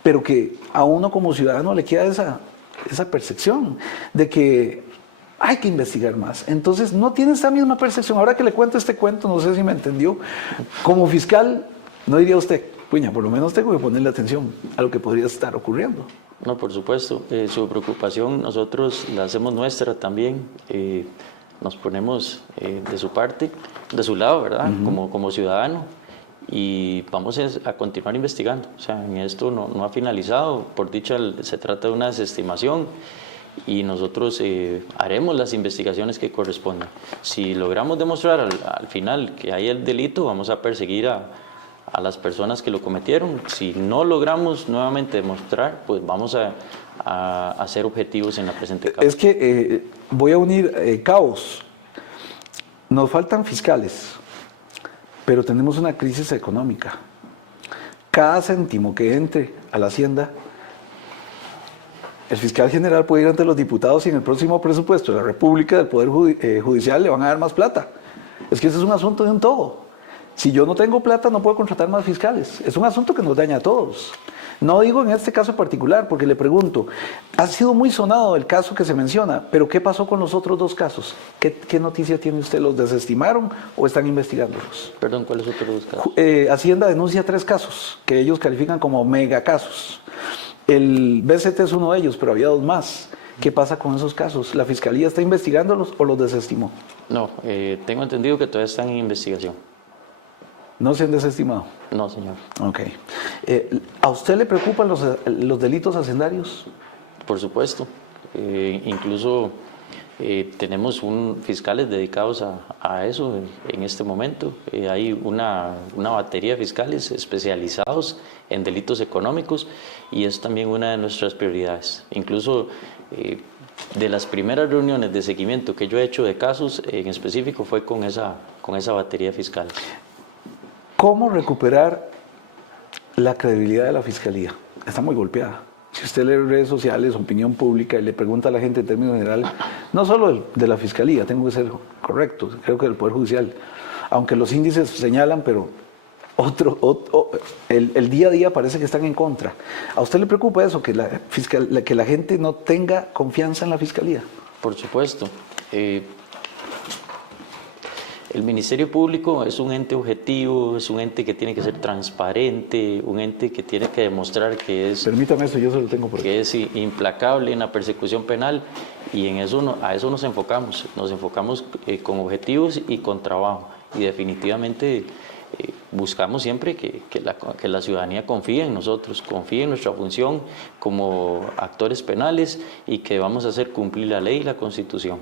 pero que a uno como ciudadano le queda esa percepción de que hay que investigar más. Entonces no tiene esa misma percepción. Ahora que le cuento este cuento, no sé si me entendió, como fiscal, no diría usted, puña, por lo menos tengo que ponerle atención a lo que podría estar ocurriendo. No, por supuesto, su preocupación nosotros la hacemos nuestra también. Nos ponemos de su parte, de su lado, ¿verdad? Como ciudadano, y vamos a continuar investigando. O sea, en esto no ha finalizado. Por dicha, se trata de una desestimación y nosotros haremos las investigaciones que correspondan. Si logramos demostrar al final que hay el delito, vamos a perseguir a las personas que lo cometieron. Si no logramos nuevamente demostrar, pues vamos a a ser objetivos en la presente causa. Es que voy a unir cabos. Nos faltan fiscales, pero tenemos una crisis económica. Cada céntimo que entre a la Hacienda, el fiscal general puede ir ante los diputados y en el próximo presupuesto de la República, del Poder Judicial, le van a dar más plata. Es que ese es un asunto de un todo. Si yo no tengo plata, no puedo contratar más fiscales. Es un asunto que nos daña a todos. No digo en este caso particular, porque le pregunto, ha sido muy sonado el caso que se menciona, pero ¿qué pasó con los otros 2 casos? ¿Qué noticia tiene usted? ¿Los desestimaron o están investigándolos? Perdón, ¿cuáles otros 2 casos? Hacienda denuncia 3 casos, que ellos califican como megacasos. El BCT es uno de ellos, pero había 2 más. ¿Qué pasa con esos casos? ¿La Fiscalía está investigándolos o los desestimó? No, tengo entendido que todavía están en investigación. ¿No se han desestimado? No, señor. Ok. ¿A usted le preocupan los delitos hacendarios? Por supuesto. Incluso tenemos fiscales dedicados a eso en este momento. Hay una batería de fiscales especializados en delitos económicos y es también una de nuestras prioridades. Incluso de las primeras reuniones de seguimiento que yo he hecho de casos en específico fue con esa batería de fiscales. ¿Cómo recuperar la credibilidad de la Fiscalía? Está muy golpeada. Si usted lee redes sociales, opinión pública y le pregunta a la gente en términos generales, no solo de la Fiscalía, tengo que ser correcto, creo que del Poder Judicial, aunque los índices señalan, pero el día a día parece que están en contra. ¿A usted le preocupa eso, que la gente no tenga confianza en la Fiscalía? Por supuesto. El Ministerio Público es un ente objetivo, es un ente que tiene que ser transparente, un ente que tiene que demostrar que es... Permítame eso, yo se lo tengo por aquí. Que es implacable en la persecución penal y a eso nos enfocamos con objetivos y con trabajo y definitivamente buscamos siempre que la ciudadanía confíe en nosotros, confíe en nuestra función como actores penales y que vamos a hacer cumplir la ley y la Constitución.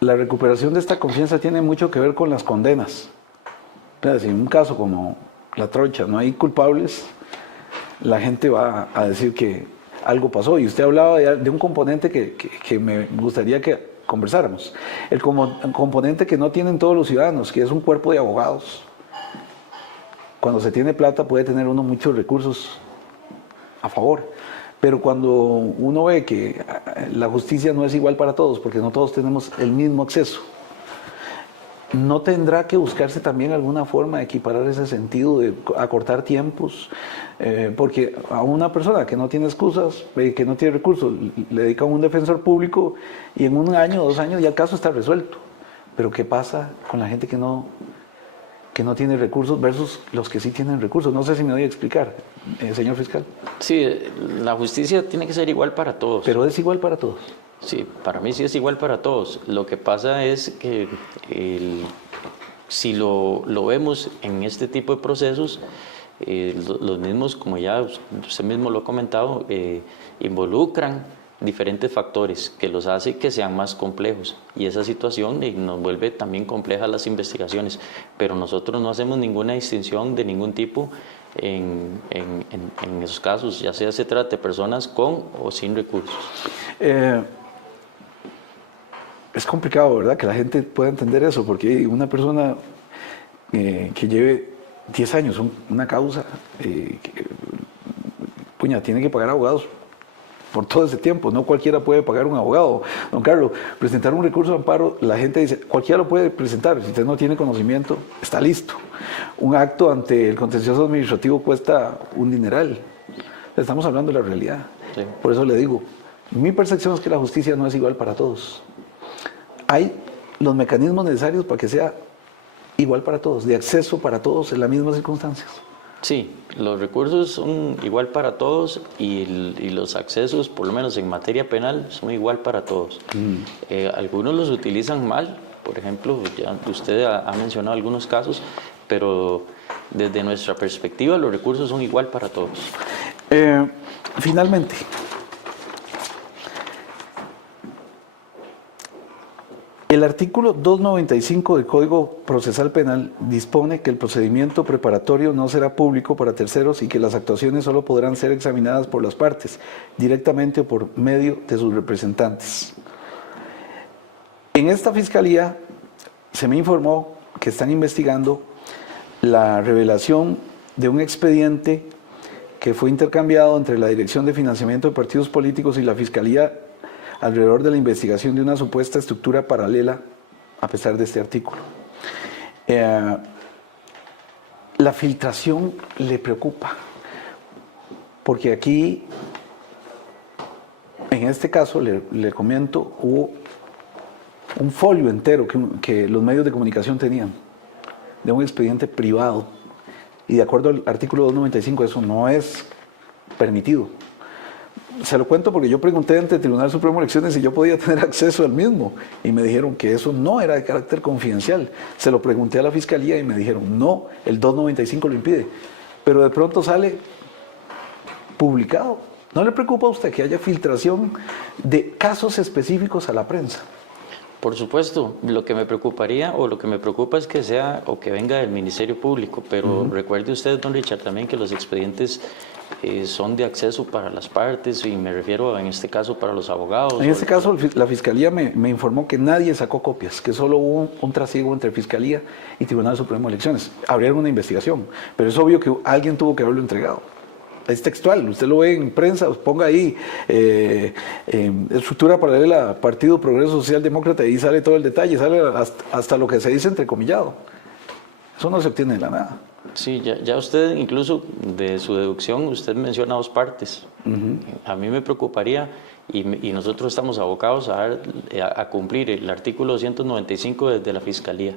La recuperación de esta confianza tiene mucho que ver con las condenas. Si en un caso como la Trocha no hay culpables, la gente va a decir que algo pasó. Y usted hablaba de un componente que me gustaría que conversáramos. El componente que no tienen todos los ciudadanos, que es un cuerpo de abogados. Cuando se tiene plata puede tener uno muchos recursos a favor. Pero cuando uno ve que la justicia no es igual para todos, porque no todos tenemos el mismo acceso, ¿no tendrá que buscarse también alguna forma de equiparar ese sentido, de acortar tiempos? Porque a una persona que no tiene excusas, que no tiene recursos, le dedican un defensor público y en 1 año o 2 años ya el caso está resuelto. Pero ¿qué pasa con la gente que no tiene recursos versus los que sí tienen recursos? No sé si me doy a explicar, señor fiscal. Sí, la justicia tiene que ser igual para todos. Pero es igual para todos. Sí, para mí sí es igual para todos. Lo que pasa es que si lo vemos en este tipo de procesos, los mismos, como ya usted mismo lo ha comentado, involucran diferentes factores que los hace que sean más complejos y esa situación nos vuelve también complejas las investigaciones, pero nosotros no hacemos ninguna distinción de ningún tipo en esos casos, ya sea se trate de personas con o sin recursos. Es complicado, ¿verdad? Que la gente pueda entender eso, porque una persona que lleve 10 años una causa, tiene que pagar abogados por todo ese tiempo. No cualquiera puede pagar un abogado. Don Carlos, presentar un recurso de amparo, la gente dice, cualquiera lo puede presentar. Si usted no tiene conocimiento, está listo. Un acto ante el contencioso administrativo cuesta un dineral. Estamos hablando de la realidad. Sí. Por eso le digo, mi percepción es que la justicia no es igual para todos. Hay los mecanismos necesarios para que sea igual para todos, de acceso para todos en las mismas circunstancias. Sí, los recursos son igual para todos y los accesos, por lo menos en materia penal, son igual para todos. Algunos los utilizan mal, por ejemplo, ya usted ha mencionado algunos casos, pero desde nuestra perspectiva los recursos son igual para todos. Finalmente, El artículo 295 del Código Procesal Penal dispone que el procedimiento preparatorio no será público para terceros y que las actuaciones solo podrán ser examinadas por las partes, directamente o por medio de sus representantes. En esta fiscalía se me informó que están investigando la revelación de un expediente que fue intercambiado entre la Dirección de Financiamiento de Partidos Políticos y la Fiscalía alrededor de la investigación de una supuesta estructura paralela a pesar de este artículo. La filtración le preocupa, porque aquí, en este caso, le comento, hubo un folio entero que los medios de comunicación tenían, de un expediente privado, y de acuerdo al artículo 295 eso no es permitido. Se lo cuento porque yo pregunté ante el Tribunal Supremo de Elecciones si yo podía tener acceso al mismo y me dijeron que eso no era de carácter confidencial. Se lo pregunté a la Fiscalía y me dijeron no, el 295 lo impide. Pero de pronto sale publicado. ¿No le preocupa a usted que haya filtración de casos específicos a la prensa? Por supuesto, lo que me preocuparía o lo que me preocupa es que sea o que venga del Ministerio Público, pero recuerde usted, don Richard, también que los expedientes son de acceso para las partes y me refiero en este caso para los abogados. En este caso la Fiscalía me informó que nadie sacó copias, que solo hubo un trasiego entre Fiscalía y Tribunal Supremo de Elecciones. Abrieron una investigación, pero es obvio que alguien tuvo que haberlo entregado. Es textual, usted lo ve en prensa, ponga ahí estructura paralela, Partido Progreso Social Demócrata, y ahí sale todo el detalle, sale hasta lo que se dice entrecomillado. Eso no se obtiene de la nada. Sí, ya usted, incluso de su deducción, usted menciona dos partes. A mí me preocuparía, y nosotros estamos abocados a cumplir el artículo 295 desde la Fiscalía.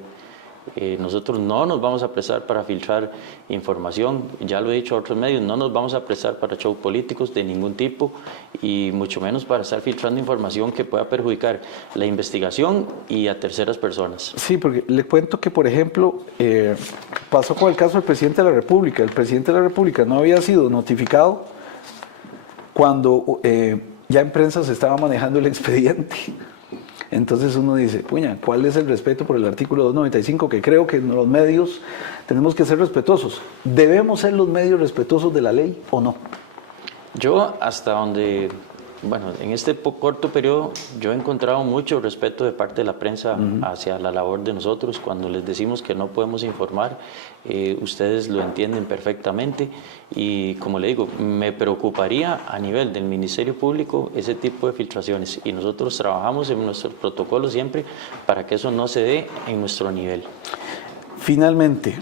Nosotros no nos vamos a prestar para filtrar información, ya lo he dicho a otros medios, no nos vamos a prestar para shows políticos de ningún tipo y mucho menos para estar filtrando información que pueda perjudicar la investigación y a terceras personas. Sí, porque le cuento que, por ejemplo, pasó con el caso del presidente de la República. El presidente de la República no había sido notificado cuando ya en prensa se estaba manejando el expediente. Entonces uno dice, puña, ¿cuál es el respeto por el artículo 295? Que creo que los medios tenemos que ser respetuosos. ¿Debemos ser los medios respetuosos de la ley o no? Yo hasta donde, bueno, en este corto periodo yo he encontrado mucho respeto de parte de la prensa hacia la labor de nosotros. Cuando les decimos que no podemos informar, ustedes lo entienden perfectamente y como le digo, me preocuparía a nivel del Ministerio Público ese tipo de filtraciones y nosotros trabajamos en nuestros protocolos siempre para que eso no se dé en nuestro nivel. Finalmente,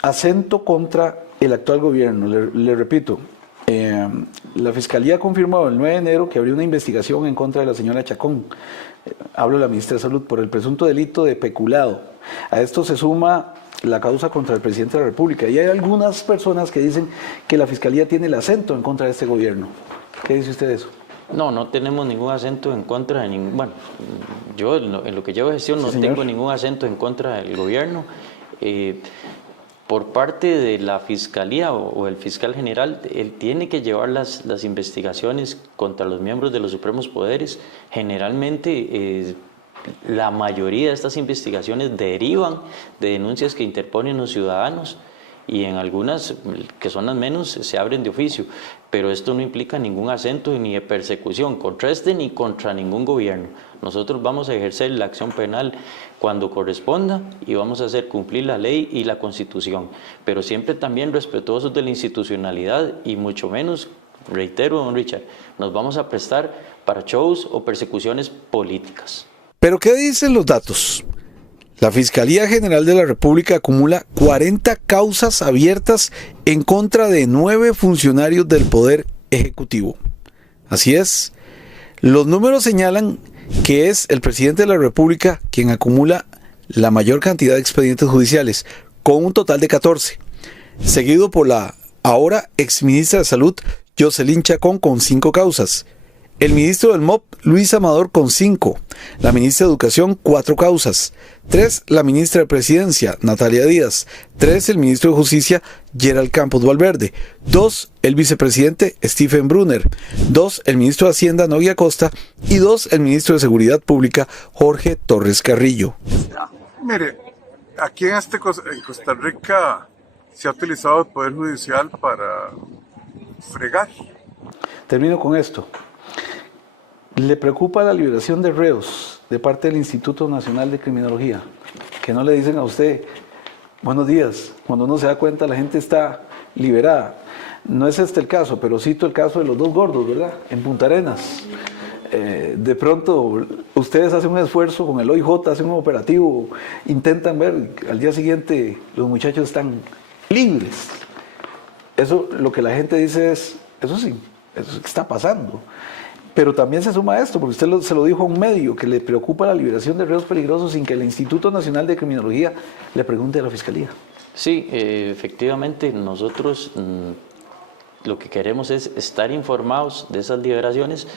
acento contra el actual gobierno. Le repito, la Fiscalía confirmó el 9 de enero que abrió una investigación en contra de la señora Chacón, hablo de la ministra de Salud, por el presunto delito de peculado. A esto se suma la causa contra el presidente de la República y hay algunas personas que dicen que la Fiscalía tiene el acento en contra de este gobierno. ¿Qué dice usted de eso? No tenemos ningún acento en contra de ningún... Bueno, yo en lo que llevo de gestión no tengo ningún acento en contra del gobierno. Por parte de la Fiscalía o el fiscal general, él tiene que llevar las investigaciones contra los miembros de los supremos poderes. Generalmente la mayoría de estas investigaciones derivan de denuncias que interponen los ciudadanos y en algunas, que son las menos, se abren de oficio. Pero esto no implica ningún acento ni de persecución contra este ni contra ningún gobierno. Nosotros vamos a ejercer la acción penal cuando corresponda y vamos a hacer cumplir la ley y la Constitución, pero siempre también respetuosos de la institucionalidad y mucho menos, reitero, don Richard, nos vamos a prestar para shows o persecuciones políticas. ¿Pero qué dicen los datos? La Fiscalía General de la República acumula 40 causas abiertas en contra de 9 funcionarios del Poder Ejecutivo. Así es, los números señalan que es el presidente de la República quien acumula la mayor cantidad de expedientes judiciales, con un total de 14, seguido por la ahora exministra de Salud, Jocelyn Chacón, con 5 causas. El ministro del MOP, Luis Amador, con 5. La ministra de Educación, 4 causas. 3, la ministra de Presidencia, Natalia Díaz. 3, el ministro de Justicia, Gerald Campos Valverde. 2, el vicepresidente, Stephen Brunner. 2, el ministro de Hacienda, Novia Costa. Y 2, el ministro de Seguridad Pública, Jorge Torres Carrillo. Mire, aquí en Costa Rica se ha utilizado el Poder Judicial para fregar. Termino con esto. ¿Le preocupa la liberación de reos de parte del Instituto Nacional de Criminología? Que no le dicen a usted, buenos días, cuando uno se da cuenta la gente está liberada. No es este el caso, pero cito el caso de los 2 gordos, ¿verdad? En Punta Arenas. De pronto ustedes hacen un esfuerzo con el OIJ, hacen un operativo, intentan ver, al día siguiente los muchachos están libres. Eso, lo que la gente dice es, eso sí, eso sí que está pasando. Pero también se suma a esto, porque usted se lo dijo a un medio, que le preocupa la liberación de reos peligrosos sin que el Instituto Nacional de Criminología le pregunte a la Fiscalía. Sí, efectivamente, nosotros lo que queremos es estar informados de esas liberaciones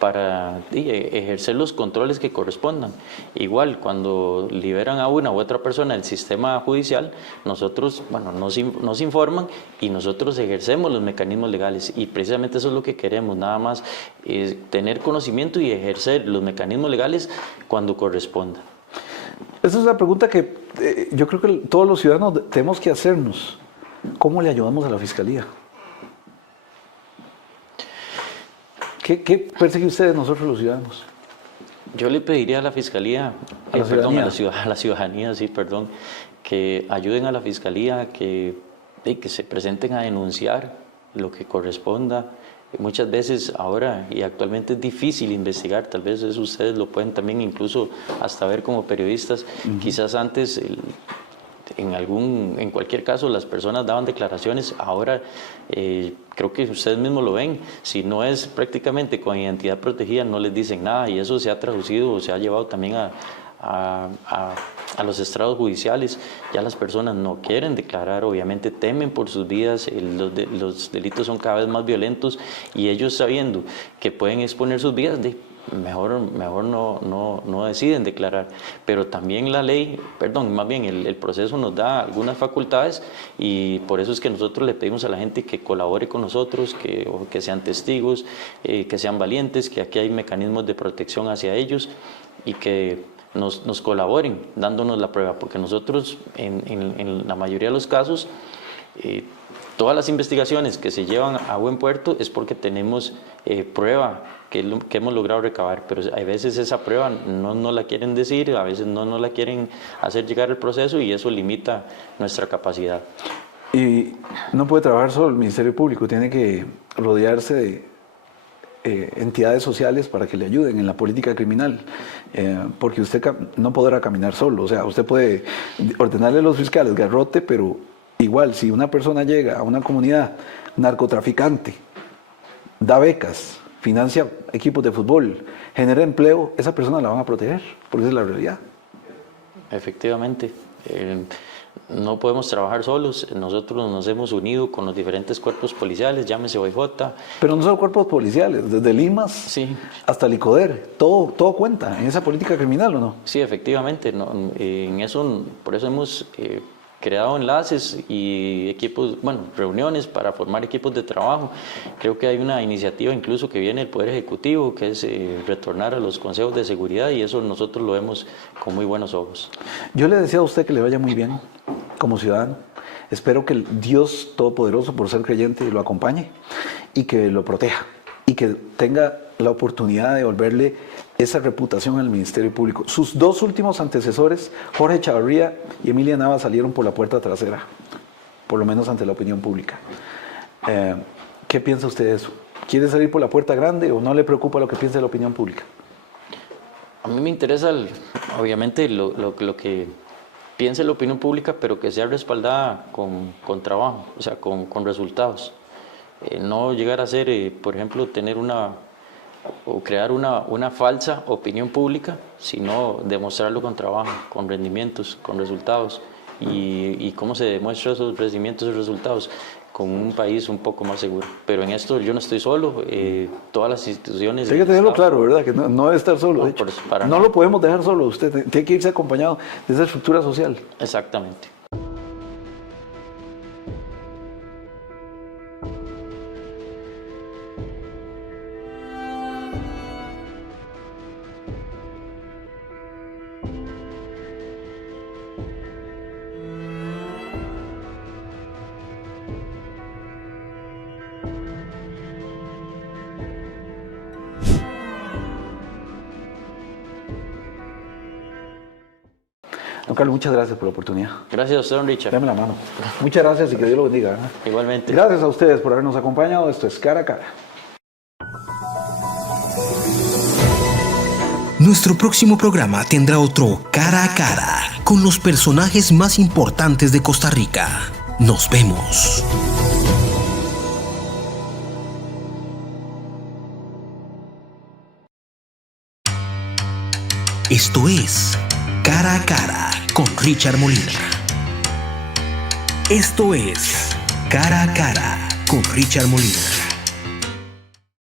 para ejercer los controles que correspondan. Igual, cuando liberan a una u otra persona del sistema judicial, nosotros, bueno, nos informan y nosotros ejercemos los mecanismos legales, y precisamente eso es lo que queremos, nada más tener conocimiento y ejercer los mecanismos legales cuando corresponda. Esa es la pregunta que yo creo que todos los ciudadanos tenemos que hacernos. ¿Cómo le ayudamos a la Fiscalía? ¿Qué persigue usted de nosotros los ciudadanos? Yo le pediría a la Fiscalía, a la ciudadanía, sí, perdón, que ayuden a la Fiscalía, que se presenten a denunciar lo que corresponda. Muchas veces ahora y actualmente es difícil investigar, tal vez eso ustedes lo pueden también incluso hasta ver como periodistas. Quizás antes en cualquier caso las personas daban declaraciones, ahora creo que ustedes mismos lo ven, si no es prácticamente con identidad protegida no les dicen nada, y eso se ha traducido o se ha llevado también a los estrados judiciales. Ya las personas no quieren declarar, obviamente temen por sus vidas, los delitos son cada vez más violentos, y ellos sabiendo que pueden exponer sus vidas, mejor no deciden declarar. Pero también la ley, más bien el proceso nos da algunas facultades, y por eso es que nosotros le pedimos a la gente que colabore con nosotros, que sean testigos, que sean valientes, que aquí hay mecanismos de protección hacia ellos, y que nos colaboren dándonos la prueba, porque nosotros en la mayoría de los casos todas las investigaciones que se llevan a buen puerto es porque tenemos prueba que hemos logrado recabar, pero a veces esa prueba no la quieren decir, a veces no la quieren hacer llegar al proceso, y eso limita nuestra capacidad. Y no puede trabajar solo el Ministerio Público, tiene que rodearse de entidades sociales para que le ayuden en la política criminal, porque usted no podrá caminar solo. O sea, usted puede ordenarle a los fiscales garrote, pero igual si una persona llega a una comunidad narcotraficante, da becas, financia equipos de fútbol, genera empleo, esa persona la van a proteger, porque esa es la realidad. Efectivamente. No podemos trabajar solos, nosotros nos hemos unido con los diferentes cuerpos policiales, llámese OIJ. Pero no solo cuerpos policiales, desde Limas sí, hasta el ICODER, todo cuenta en esa política criminal, ¿o no? Sí, efectivamente, en eso, por eso hemos creado enlaces y equipos, reuniones para formar equipos de trabajo. Creo que hay una iniciativa incluso que viene del Poder Ejecutivo, que es retornar a los consejos de seguridad, y eso nosotros lo vemos con muy buenos ojos. Yo le deseo a usted que le vaya muy bien como ciudadano. Espero que el Dios Todopoderoso, por ser creyente, lo acompañe y que lo proteja, y que tenga la oportunidad de devolverle esa reputación al Ministerio Público. Sus 2 últimos antecesores, Jorge Chavarría y Emilia Nava, salieron por la puerta trasera, por lo menos ante la opinión pública. ¿Qué piensa usted de eso? ¿Quiere salir por la puerta grande o no le preocupa lo que piensa la opinión pública? A mí me interesa, obviamente, lo que piense la opinión pública, pero que sea respaldada con trabajo, o sea, con resultados. No llegar a ser, por ejemplo, crear una falsa opinión pública, sino demostrarlo con trabajo, con rendimientos, con resultados. ¿Y cómo se demuestra esos rendimientos y resultados? con un país un poco más seguro. Pero en esto yo no estoy solo, todas las instituciones... Hay que tenerlo claro, ¿verdad? Que no debe estar solo, No, de hecho. para No nada. lo podemos dejar solo, usted tiene que irse acompañado de esa estructura social. Exactamente. Don Carlos, muchas gracias por la oportunidad. Gracias a usted, don Richard. Dame la mano. Muchas gracias y que Dios lo bendiga. Igualmente. Gracias a ustedes por habernos acompañado. Esto es Cara a Cara. Nuestro próximo programa tendrá otro Cara a Cara con los personajes más importantes de Costa Rica. Nos vemos. Esto es Cara a Cara con Richard Molina. Esto es Cara a Cara con Richard Molina.